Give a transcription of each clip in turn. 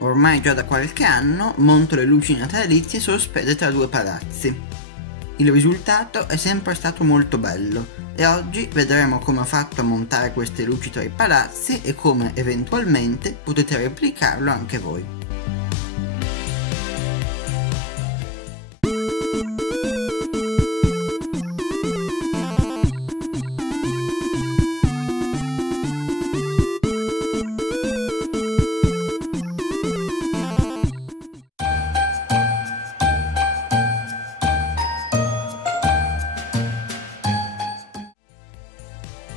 Ormai già da qualche anno monto le luci natalizie sospese tra due palazzi. Il risultato è sempre stato molto bello e oggi vedremo come ho fatto a montare queste luci tra i palazzi e come eventualmente potete replicarlo anche voi.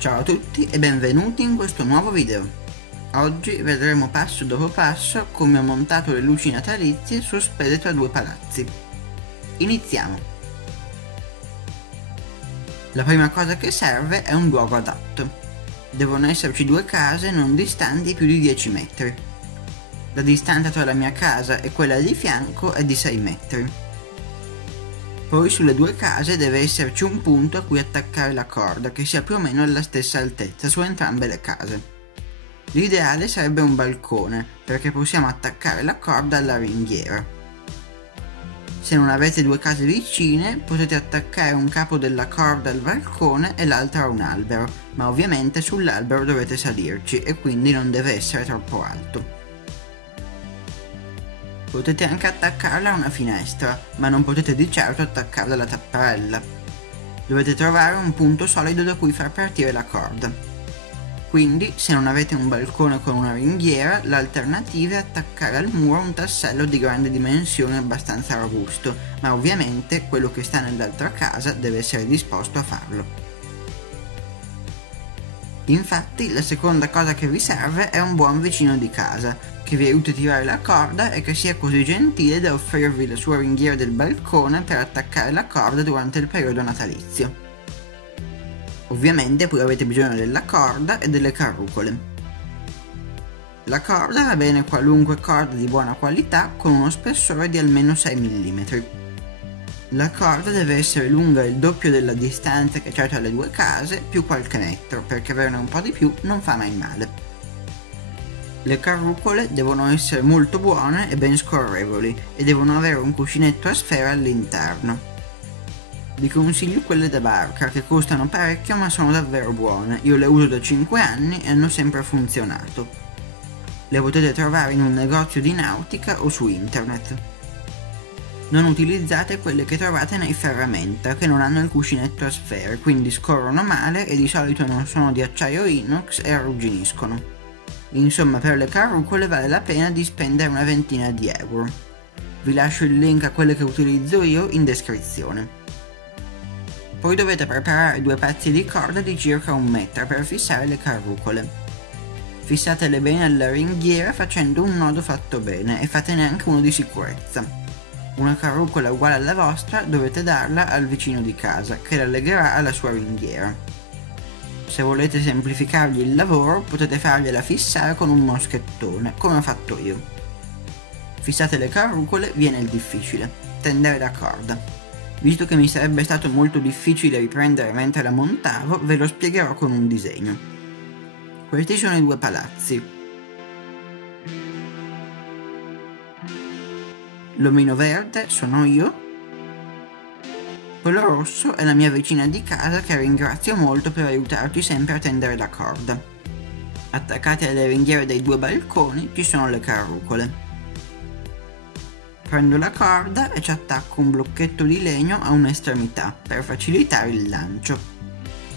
Ciao a tutti e benvenuti in questo nuovo video. Oggi vedremo passo dopo passo come ho montato le luci natalizie sospese tra due palazzi. Iniziamo! La prima cosa che serve è un luogo adatto. Devono esserci due case non distanti più di 10 metri. La distanza tra la mia casa e quella di fianco è di 6 metri. Poi sulle due case deve esserci un punto a cui attaccare la corda che sia più o meno alla stessa altezza su entrambe le case. L'ideale sarebbe un balcone perché possiamo attaccare la corda alla ringhiera. Se non avete due case vicine potete attaccare un capo della corda al balcone e l'altro a un albero, ma ovviamente sull'albero dovete salirci e quindi non deve essere troppo alto. Potete anche attaccarla a una finestra, ma non potete di certo attaccarla alla tapparella. Dovete trovare un punto solido da cui far partire la corda. Quindi, se non avete un balcone con una ringhiera, l'alternativa è attaccare al muro un tassello di grande dimensione abbastanza robusto, ma ovviamente quello che sta nell'altra casa deve essere disposto a farlo. Infatti, la seconda cosa che vi serve è un buon vicino di casa, che vi aiuti a tirare la corda e che sia così gentile da offrirvi la sua ringhiera del balcone per attaccare la corda durante il periodo natalizio. Ovviamente poi avete bisogno della corda e delle carrucole. La corda va bene qualunque corda di buona qualità con uno spessore di almeno 6 mm. La corda deve essere lunga il doppio della distanza che c'è tra le due case più qualche metro, perché averne un po' di più non fa mai male. Le carrucole devono essere molto buone e ben scorrevoli e devono avere un cuscinetto a sfera all'interno. Vi consiglio quelle da barca che costano parecchio ma sono davvero buone, io le uso da 5 anni e hanno sempre funzionato. Le potete trovare in un negozio di nautica o su internet. Non utilizzate quelle che trovate nei ferramenta che non hanno il cuscinetto a sfere, quindi scorrono male e di solito non sono di acciaio inox e arrugginiscono. Insomma, per le carrucole vale la pena di spendere una ventina di euro. Vi lascio il link a quelle che utilizzo io in descrizione. Poi dovete preparare due pezzi di corda di circa 1 metro per fissare le carrucole. Fissatele bene alla ringhiera facendo un nodo fatto bene e fatene anche uno di sicurezza. Una carrucola uguale alla vostra dovete darla al vicino di casa che la legherà alla sua ringhiera. Se volete semplificargli il lavoro potete fargliela fissare con un moschettone, come ho fatto io. Fissate le carrucole, viene il difficile, tendere la corda. Visto che mi sarebbe stato molto difficile riprendere mentre la montavo, ve lo spiegherò con un disegno. Questi sono i due palazzi. L'omino verde sono io. Quello rosso è la mia vicina di casa che ringrazio molto per aiutarci sempre a tendere la corda. Attaccate alle ringhiere dei due balconi ci sono le carrucole. Prendo la corda e ci attacco un blocchetto di legno a un'estremità per facilitare il lancio.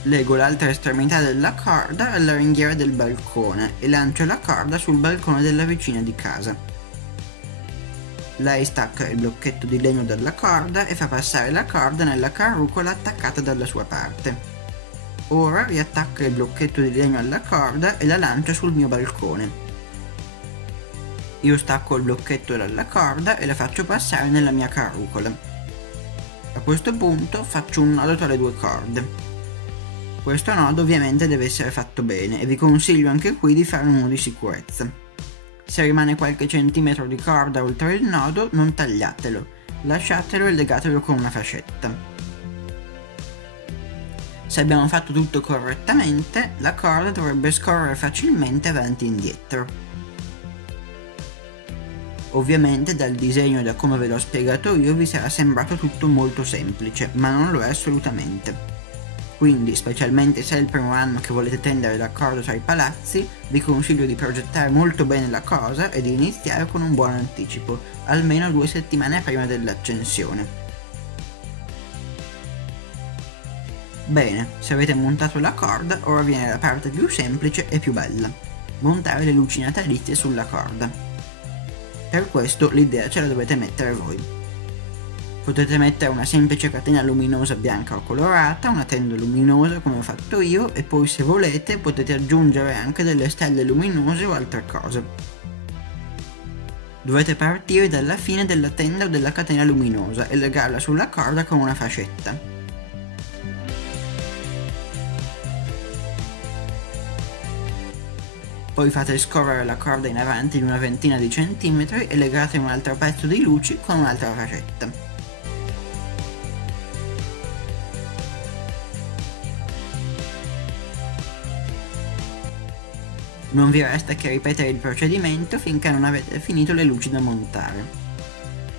Lego l'altra estremità della corda alla ringhiera del balcone e lancio la corda sul balcone della vicina di casa. Lei stacca il blocchetto di legno dalla corda e fa passare la corda nella carrucola attaccata dalla sua parte. Ora riattacca il blocchetto di legno alla corda e la lancia sul mio balcone. Io stacco il blocchetto dalla corda e la faccio passare nella mia carrucola. A questo punto faccio un nodo tra le due corde. Questo nodo ovviamente deve essere fatto bene e vi consiglio anche qui di fare uno di sicurezza. Se rimane qualche centimetro di corda oltre il nodo, non tagliatelo, lasciatelo e legatelo con una fascetta. Se abbiamo fatto tutto correttamente, la corda dovrebbe scorrere facilmente avanti e indietro. Ovviamente dal disegno e da come ve l'ho spiegato io vi sarà sembrato tutto molto semplice, ma non lo è assolutamente. Quindi, specialmente se è il primo anno che volete tendere d'accordo tra i palazzi, vi consiglio di progettare molto bene la cosa e di iniziare con un buon anticipo, almeno 2 settimane prima dell'accensione. Bene, se avete montato la corda, ora viene la parte più semplice e più bella: montare le luci natalizie sulla corda. Per questo l'idea ce la dovete mettere voi. Potete mettere una semplice catena luminosa bianca o colorata, una tenda luminosa come ho fatto io, e poi se volete potete aggiungere anche delle stelle luminose o altre cose. Dovete partire dalla fine della tenda o della catena luminosa e legarla sulla corda con una fascetta. Poi fate scorrere la corda in avanti di una ventina di centimetri e legate un altro pezzo di luci con un'altra fascetta. Non vi resta che ripetere il procedimento finché non avete finito le luci da montare.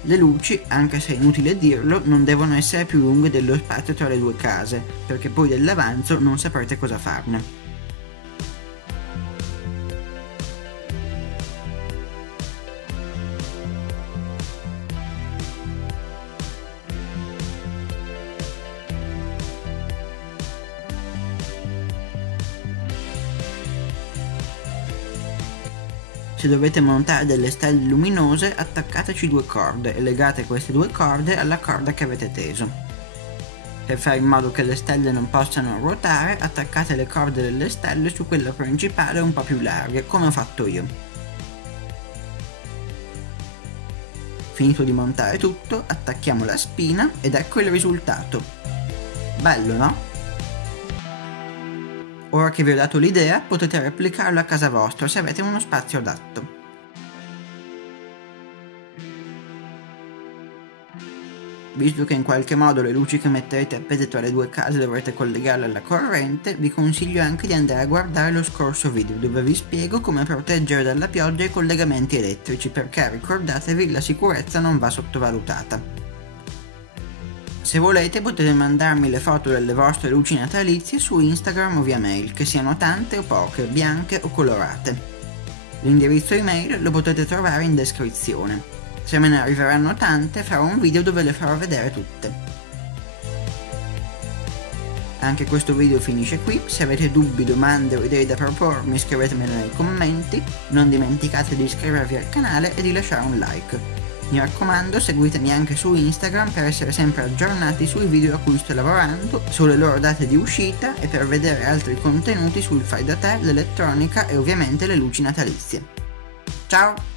Le luci, anche se è inutile dirlo, non devono essere più lunghe dello spazio tra le due case, perché poi dell'avanzo non saprete cosa farne. Se dovete montare delle stelle luminose, attaccateci 2 corde e legate queste 2 corde alla corda che avete teso. Per fare in modo che le stelle non possano ruotare, attaccate le corde delle stelle su quella principale un po' più larghe, come ho fatto io. Finito di montare tutto, attacchiamo la spina ed ecco il risultato. Bello, no? Ora che vi ho dato l'idea, potete replicarlo a casa vostra se avete uno spazio adatto. Visto che in qualche modo le luci che metterete appese tra le due case dovrete collegarle alla corrente, vi consiglio anche di andare a guardare lo scorso video dove vi spiego come proteggere dalla pioggia i collegamenti elettrici, perché ricordatevi, la sicurezza non va sottovalutata. Se volete potete mandarmi le foto delle vostre luci natalizie su Instagram o via mail, che siano tante o poche, bianche o colorate. L'indirizzo email lo potete trovare in descrizione. Se me ne arriveranno tante farò un video dove le farò vedere tutte. Anche questo video finisce qui, se avete dubbi, domande o idee da propormi scrivetemelo nei commenti, non dimenticate di iscrivervi al canale e di lasciare un like. Mi raccomando, seguitemi anche su Instagram per essere sempre aggiornati sui video a cui sto lavorando, sulle loro date di uscita e per vedere altri contenuti sul fai da te, l'elettronica e ovviamente le luci natalizie. Ciao!